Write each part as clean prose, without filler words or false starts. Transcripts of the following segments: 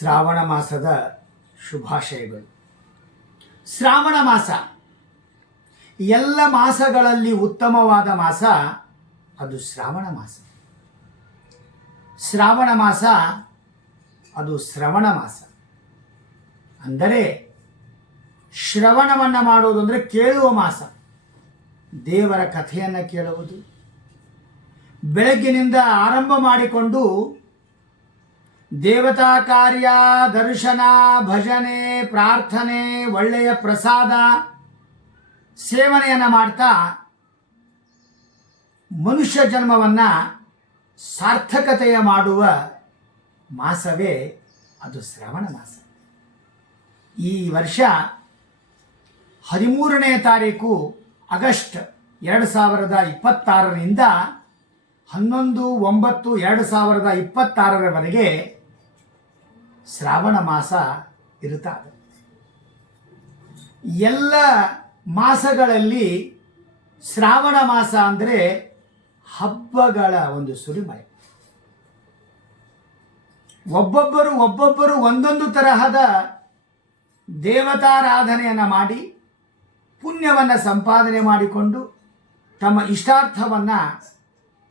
ಶ್ರಾವಣ ಮಾಸದ ಶುಭಾಶಯಗಳು. ಶ್ರಾವಣ ಮಾಸ ಎಲ್ಲ ಮಾಸಗಳಲ್ಲಿ ಉತ್ತಮವಾದ ಮಾಸ ಅದು ಶ್ರಾವಣ ಮಾಸ. ಶ್ರಾವಣ ಮಾಸ ಅದು ಶ್ರವಣ ಮಾಸ. ಅಂದರೆ ಶ್ರವಣವನ್ನು ಮಾಡುವುದು ಅಂದರೆ ಕೇಳುವ ಮಾಸ. ದೇವರ ಕಥೆಯನ್ನು ಕೇಳುವುದು, ಬೆಳಗ್ಗಿನಿಂದ ಆರಂಭ ಮಾಡಿಕೊಂಡು ದೇವತಾ ಕಾರ್ಯ, ದರ್ಶನ, ಭಜನೆ, ಪ್ರಾರ್ಥನೆ, ಒಳ್ಳೆಯ ಪ್ರಸಾದ ಸೇವನೆಯನ್ನು ಮಾಡ್ತಾ ಮನುಷ್ಯ ಜನ್ಮವನ್ನು ಸಾರ್ಥಕತೆಯ ಮಾಡುವ ಮಾಸವೇ ಅದು ಶ್ರಾವಣ ಮಾಸ. ಈ ವರ್ಷ 13ನೇ ತಾರೀಕು ಆಗಸ್ಟ್ 2026ರಿಂದ 11/9/2026ರವರೆಗೆ ಶ್ರಾವಣ ಮಾಸ ಇರುತ್ತದೆ. ಎಲ್ಲ ಮಾಸಗಳಲ್ಲಿ ಶ್ರಾವಣ ಮಾಸ ಅಂದರೆ ಹಬ್ಬಗಳ ಒಂದು ಸುರಿಮಳೆ. ಒಬ್ಬೊಬ್ಬರು ಒಂದೊಂದು ತರಹದ ದೇವತಾರಾಧನೆಯನ್ನು ಮಾಡಿ ಪುಣ್ಯವನ್ನು ಸಂಪಾದನೆ ಮಾಡಿಕೊಂಡು ತಮ್ಮ ಇಷ್ಟಾರ್ಥವನ್ನು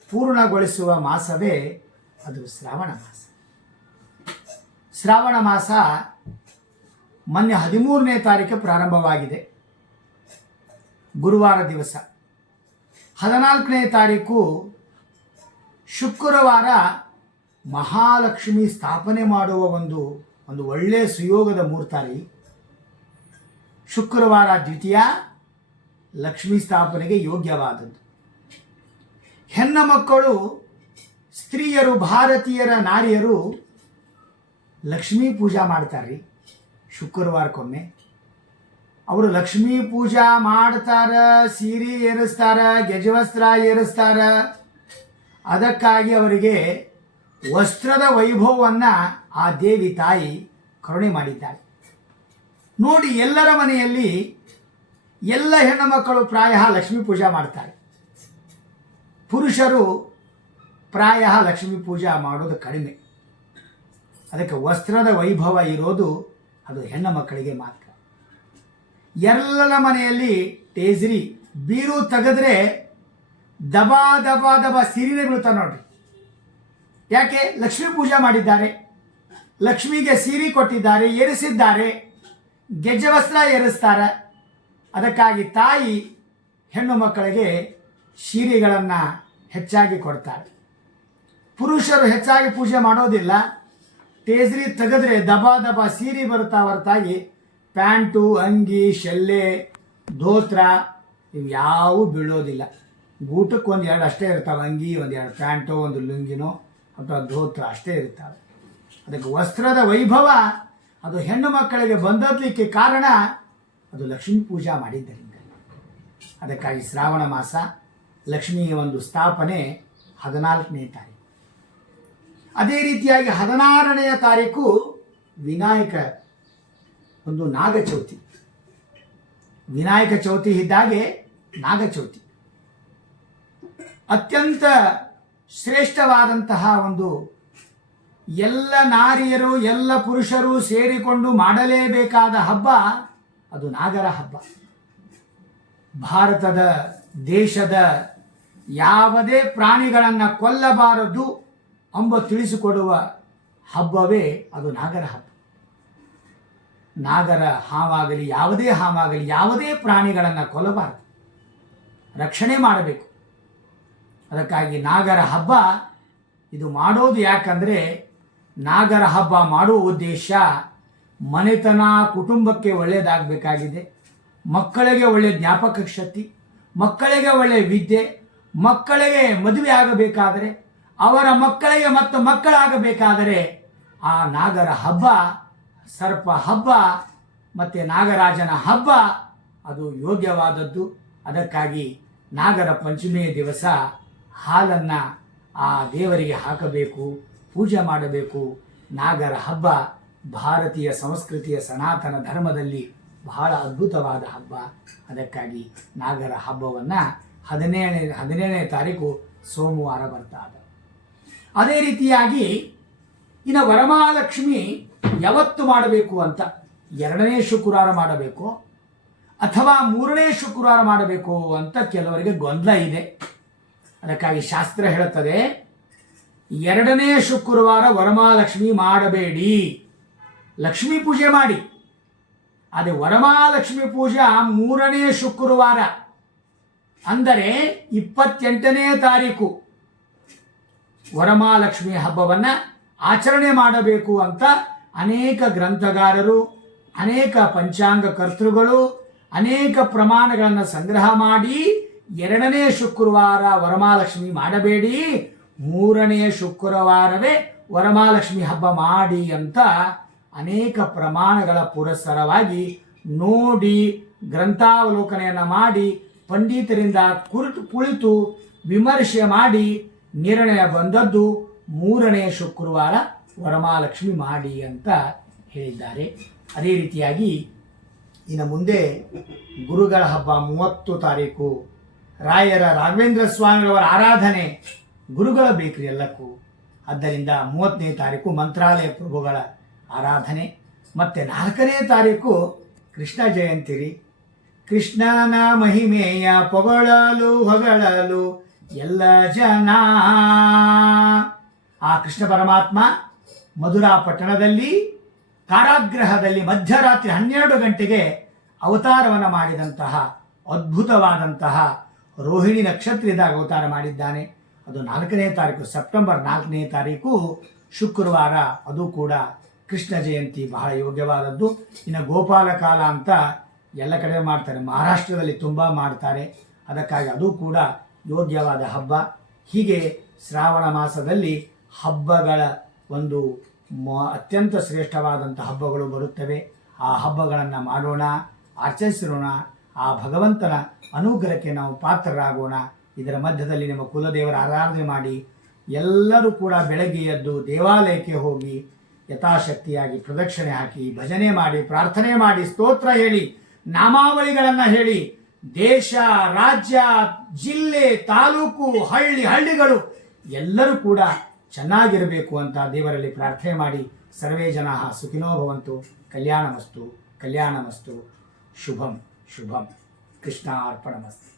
ಪೂರ್ಣಗೊಳಿಸುವ ಮಾಸವೇ ಅದು ಶ್ರಾವಣ ಮಾಸ. ಶ್ರಾವಣ ಮಾಸ ಮೊನ್ನೆ 13ನೇ ತಾರೀಕು ಪ್ರಾರಂಭವಾಗಿದೆ, ಗುರುವಾರ ದಿವಸ. 14ನೇ ತಾರೀಕು ಶುಕ್ರವಾರ ಮಹಾಲಕ್ಷ್ಮಿ ಸ್ಥಾಪನೆ ಮಾಡುವ ಒಂದು ಒಳ್ಳೆಯ ಸುಯೋಗದ ಮುಹೂರ್ತ. ಶುಕ್ರವಾರ ದ್ವಿತೀಯ ಲಕ್ಷ್ಮೀ ಸ್ಥಾಪನೆಗೆ ಯೋಗ್ಯವಾದದ್ದು. ಹೆಣ್ಣು ಮಕ್ಕಳು, ಸ್ತ್ರೀಯರು, ಭಾರತೀಯರ ನಾರಿಯರು ಲಕ್ಷ್ಮೀ ಪೂಜಾ ಮಾಡ್ತಾರೆ ಶುಕ್ರವಾರಕ್ಕೊಮ್ಮೆ. ಅವರು ಲಕ್ಷ್ಮೀ ಪೂಜಾ ಮಾಡ್ತಾರ, ಸೀರೆ ಏರಿಸ್ತಾರ, ಗೆಜವಸ್ತ್ರ ಏರಿಸ್ತಾರ. ಅದಕ್ಕಾಗಿ ಅವರಿಗೆ ವಸ್ತ್ರದ ವೈಭವವನ್ನು ಆ ದೇವಿ ತಾಯಿ ಕರುಣೆ ಮಾಡಿದ್ದಾಳೆ. ನೋಡಿ, ಎಲ್ಲರ ಮನೆಯಲ್ಲಿ ಎಲ್ಲ ಹೆಣ್ಣು ಮಕ್ಕಳು ಪ್ರಾಯ ಲಕ್ಷ್ಮೀ ಪೂಜಾ ಮಾಡ್ತಾರೆ. ಪುರುಷರು ಪ್ರಾಯ ಲಕ್ಷ್ಮೀ ಪೂಜಾ ಮಾಡೋದು ಕಡಿಮೆ. ಅದಕ್ಕೆ ವಸ್ತ್ರದ ವೈಭವ ಇರೋದು ಅದು ಹೆಣ್ಣು ಮಕ್ಕಳಿಗೆ ಮಾತ್ರ. ಎಲ್ಲರ ಮನೆಯಲ್ಲಿ ಟೇಜ್ರಿ ಬೀರು ತೆಗೆದ್ರೆ ದಬಾ ದಬಾ ದಬಾ ಸೀರೆ ಬೀಳ್ತಾ ನೋಡ್ರಿ. ಯಾಕೆ? ಲಕ್ಷ್ಮೀ ಪೂಜಾ ಮಾಡಿದ್ದಾರೆ, ಲಕ್ಷ್ಮಿಗೆ ಸೀರೆ ಕೊಟ್ಟಿದ್ದಾರೆ, ಏರಿಸಿದ್ದಾರೆ, ಗೆಜ್ಜೆ ವಸ್ತ್ರ ಏರಿಸ್ತಾರೆ. ಅದಕ್ಕಾಗಿ ತಾಯಿ ಹೆಣ್ಣು ಮಕ್ಕಳಿಗೆ ಸೀರೆಗಳನ್ನು ಹೆಚ್ಚಾಗಿ ಕೊಡ್ತಾರೆ. ಪುರುಷರು ಹೆಚ್ಚಾಗಿ ಪೂಜೆ ಮಾಡೋದಿಲ್ಲ. ಟೇಜ್ರಿ ತೆಗೆದ್ರೆ ದಬಾ ದಬಾ ಸೀರೆ ಬರುತ್ತಾ ಹೊರತಾಗಿ ಪ್ಯಾಂಟು, ಅಂಗಿ, ಶೆಲ್ಲೆ, ಧೋತ್ರ ಇವು ಯಾವೂ ಬೀಳೋದಿಲ್ಲ. ಗೂಟಕ್ಕೆ 1-2 ಅಷ್ಟೇ ಇರ್ತಾವೆ. ಅಂಗಿ 1-2 ಪ್ಯಾಂಟು, 1 ಲುಂಗಿನೋ ಅಥವಾ ಧೋತ್ರ ಅಷ್ಟೇ ಇರ್ತಾವೆ. ಅದಕ್ಕೆ ವಸ್ತ್ರದ ವೈಭವ ಅದು ಹೆಣ್ಣು ಮಕ್ಕಳಿಗೆ ಬಂದದ್ಲಿಕ್ಕೆ ಕಾರಣ ಅದು ಲಕ್ಷ್ಮೀ ಪೂಜಾ ಮಾಡಿದ್ದರಿಂದ. ಅದಕ್ಕಾಗಿ ಶ್ರಾವಣ ಮಾಸ ಲಕ್ಷ್ಮಿಯ ಒಂದು ಸ್ಥಾಪನೆ 14ನೇ ತಾರೀಕು. ಅದೇ ರೀತಿಯಾಗಿ 16ನೇ ತಾರೀಕು ವಿನಾಯಕ ಒಂದು ನಾಗಚೌತಿ. ವಿನಾಯಕ ಚೌತಿ ಇದ್ದಾಗೆ ನಾಗಚೌತಿ ಅತ್ಯಂತ ಶ್ರೇಷ್ಠವಾದಂತಹ ಒಂದು ಎಲ್ಲ ನಾರಿಯರು ಎಲ್ಲ ಪುರುಷರು ಸೇರಿಕೊಂಡು ಮಾಡಲೇಬೇಕಾದ ಹಬ್ಬ ಅದು ನಾಗರ ಹಬ್ಬ. ಭಾರತದ ದೇಶದ ಯಾವುದೇ ಪ್ರಾಣಿಗಳನ್ನು ಕೊಲ್ಲಬಾರದು ಎಂಬ ತಿಳಿಸಿಕೊಡುವ ಹಬ್ಬವೇ ಅದು ನಾಗರ ಹಬ್ಬ. ನಾಗರ ಹಾವಾಗಲಿ, ಯಾವುದೇ ಹಾವಾಗಲಿ, ಯಾವುದೇ ಪ್ರಾಣಿಗಳನ್ನು ಕೊಲ್ಲಬಾರದು, ರಕ್ಷಣೆ ಮಾಡಬೇಕು. ಅದಕ್ಕಾಗಿ ನಾಗರ ಹಬ್ಬ ಇದು ಮಾಡೋದು ಯಾಕಂದರೆ ನಾಗರ ಹಬ್ಬ ಮಾಡುವ ಉದ್ದೇಶ ಮನೆತನ, ಕುಟುಂಬಕ್ಕೆ ಒಳ್ಳೆಯದಾಗಬೇಕಾಗಿದೆ. ಮಕ್ಕಳಿಗೆ ಒಳ್ಳೆಯ ಜ್ಞಾಪಕ ಶಕ್ತಿ, ಮಕ್ಕಳಿಗೆ ಒಳ್ಳೆಯ ವಿದ್ಯೆ, ಮಕ್ಕಳಿಗೆ ಮದುವೆ ಆಗಬೇಕಾದರೆ, ಅವರ ಮಕ್ಕಳಿಗೆ ಮತ್ತು ಮಕ್ಕಳಾಗಬೇಕಾದರೆ ಆ ನಾಗರ ಹಬ್ಬ, ಸರ್ಪ ಹಬ್ಬ ಮತ್ತು ನಾಗರಾಜನ ಹಬ್ಬ ಅದು ಯೋಗ್ಯವಾದದ್ದು. ಅದಕ್ಕಾಗಿ ನಾಗರ ಪಂಚಮಿಯ ದಿವಸ ಹಾಲನ್ನು ಆ ದೇವರಿಗೆ ಹಾಕಬೇಕು, ಪೂಜೆ ಮಾಡಬೇಕು. ನಾಗರ ಹಬ್ಬ ಭಾರತೀಯ ಸಂಸ್ಕೃತಿಯ ಸನಾತನ ಧರ್ಮದಲ್ಲಿ ಬಹಳ ಅದ್ಭುತವಾದ ಹಬ್ಬ. ಅದಕ್ಕಾಗಿ ನಾಗರ ಹಬ್ಬವನ್ನು 17ನೇ ತಾರೀಕು ಸೋಮವಾರ ಬರ್ತಾ ಇದೆ. ಅದೇ ರೀತಿಯಾಗಿ ಇನ್ನು ವರಮಹಾಲಕ್ಷ್ಮಿ ಯಾವತ್ತು ಮಾಡಬೇಕು ಅಂತ, 2ನೇ ಶುಕ್ರವಾರ ಮಾಡಬೇಕು ಅಥವಾ 3ನೇ ಶುಕ್ರವಾರ ಮಾಡಬೇಕು ಅಂತ ಕೆಲವರಿಗೆ ಗೊಂದಲ ಇದೆ. ಅದಕ್ಕಾಗಿ ಶಾಸ್ತ್ರ ಹೇಳುತ್ತದೆ, 2ನೇ ಶುಕ್ರವಾರ ವರಮಹಾಲಕ್ಷ್ಮಿ ಮಾಡಬೇಡಿ, ಲಕ್ಷ್ಮೀ ಪೂಜೆ ಮಾಡಿ. ಅದೇ ವರಮಹಾಲಕ್ಷ್ಮಿ ಪೂಜಾ 3ನೇ ಶುಕ್ರವಾರ ಅಂದರೆ 28ನೇ ತಾರೀಕು ವರಮಹಾಲಕ್ಷ್ಮಿ ಹಬ್ಬವನ್ನು ಆಚರಣೆ ಮಾಡಬೇಕು ಅಂತ ಅನೇಕ ಗ್ರಂಥಗಾರರು, ಅನೇಕ ಪಂಚಾಂಗ ಕರ್ತೃಗಳು ಅನೇಕ ಪ್ರಮಾಣಗಳನ್ನು ಸಂಗ್ರಹ ಮಾಡಿ 2ನೇ ಶುಕ್ರವಾರ ವರಮಹಾಲಕ್ಷ್ಮಿ ಮಾಡಬೇಡಿ, 3ನೇ ಶುಕ್ರವಾರವೇ ವರಮಹಾಲಕ್ಷ್ಮಿ ಹಬ್ಬ ಮಾಡಿ ಅಂತ ಅನೇಕ ಪ್ರಮಾಣಗಳ ಪುರಸ್ಸರವಾಗಿ ನೋಡಿ ಗ್ರಂಥಾವಲೋಕನೆಯನ್ನು ಮಾಡಿ ಪಂಡಿತರಿಂದ ಕುಳಿತು ವಿಮರ್ಶೆ ಮಾಡಿ ನಿರ್ಣಯ ಬಂದದ್ದು 3ನೇ ಶುಕ್ರವಾರ ವರಮಹಾಲಕ್ಷ್ಮಿ ಮಾಡಿ ಅಂತ ಹೇಳಿದ್ದಾರೆ. ಅದೇ ರೀತಿಯಾಗಿ ಇನ್ನು ಮುಂದೆ ಗುರುಗಳ ಹಬ್ಬ 30 ತಾರೀಕು, ರಾಯರ ರಾಘವೇಂದ್ರ ಸ್ವಾಮಿಯವರ ಆರಾಧನೆ, ಗುರುಗಳ ಬೇಕ್ರಿ ಎಲ್ಲಕ್ಕೂ. ಆದ್ದರಿಂದ 30ನೇ ತಾರೀಕು ಮಂತ್ರಾಲಯ ಪ್ರಭುಗಳ ಆರಾಧನೆ, ಮತ್ತು 4ನೇ ತಾರೀಕು ಕೃಷ್ಣ ಜಯಂತಿ ರೀ. ಕೃಷ್ಣನ ಮಹಿಮೆಯ ಪೊಗಳಲು ಹೊಗಳಲು ಎಲ್ಲ ಜನ. ಆ ಕೃಷ್ಣ ಪರಮಾತ್ಮ ಮಧುರಾ ಪಟ್ಟಣದಲ್ಲಿ ಕಾರಾಗೃಹದಲ್ಲಿ ಮಧ್ಯರಾತ್ರಿ 12 ಗಂಟೆಗೆ ಅವತಾರವನ್ನು ಮಾಡಿದಂತಹ ಅದ್ಭುತವಾದಂತಹ ರೋಹಿಣಿ ನಕ್ಷತ್ರದಾಗ ಅವತಾರ ಮಾಡಿದ್ದಾನೆ. ಅದು 4ನೇ ತಾರೀಕು, ಸೆಪ್ಟೆಂಬರ್ 4ನೇ ತಾರೀಕು ಶುಕ್ರವಾರ. ಅದು ಕೂಡ ಕೃಷ್ಣ ಜಯಂತಿ ಬಹಳ ಯೋಗ್ಯವಾದದ್ದು. ಇನ್ನು ಗೋಪಾಲ ಕಾಲ ಅಂತ ಎಲ್ಲ ಕಡೆ ಮಾಡ್ತಾರೆ, ಮಹಾರಾಷ್ಟ್ರದಲ್ಲಿ ತುಂಬ ಮಾಡ್ತಾರೆ. ಅದಕ್ಕಾಗಿ ಅದು ಕೂಡ ಯೋಗ್ಯವಾದ ಹಬ್ಬ. ಹೀಗೆ ಶ್ರಾವಣ ಮಾಸದಲ್ಲಿ ಹಬ್ಬಗಳ ಒಂದು ಅತ್ಯಂತ ಶ್ರೇಷ್ಠವಾದಂಥ ಹಬ್ಬಗಳು ಬರುತ್ತವೆ. ಆ ಹಬ್ಬಗಳನ್ನು ಮಾಡೋಣ, ಆಚರಿಸೋಣ. ಆ ಭಗವಂತನ ಅನುಗ್ರಹಕ್ಕೆ ನಾವು ಪಾತ್ರರಾಗೋಣ. ಇದರ ಮಧ್ಯದಲ್ಲಿ ನಮ್ಮ ಕುಲದೇವರ ಆರಾಧನೆ ಮಾಡಿ ಎಲ್ಲರೂ ಕೂಡ ಬೆಳಗ್ಗೆ ಎದ್ದು ದೇವಾಲಯಕ್ಕೆ ಹೋಗಿ ಯಥಾಶಕ್ತಿಯಾಗಿ ಪ್ರದಕ್ಷಿಣೆ ಹಾಕಿ ಭಜನೆ ಮಾಡಿ ಪ್ರಾರ್ಥನೆ ಮಾಡಿ ಸ್ತೋತ್ರ ಹೇಳಿ ನಾಮಾವಳಿಗಳನ್ನು ಹೇಳಿ ದೇಶ, ರಾಜ್ಯ, ಜಿಲ್ಲೆ, ತಾಲೂಕು, ಹಳ್ಳಿಗಳು ಎಲ್ಲರೂ ಕೂಡ ಚೆನ್ನಾಗಿರಬೇಕು ಅಂತ ದೇವರಲ್ಲಿ ಪ್ರಾರ್ಥನೆ ಮಾಡಿ ಸರ್ವೇ ಜನ ಸುಖಿನೋ ಭವಂತು. ಕಲ್ಯಾಣಮಸ್ತು ಕಲ್ಯಾಣಮಸ್ತು. ಶುಭಂ ಶುಭಂ. ಕೃಷ್ಣಾರ್ಪಣಮಸ್ತು.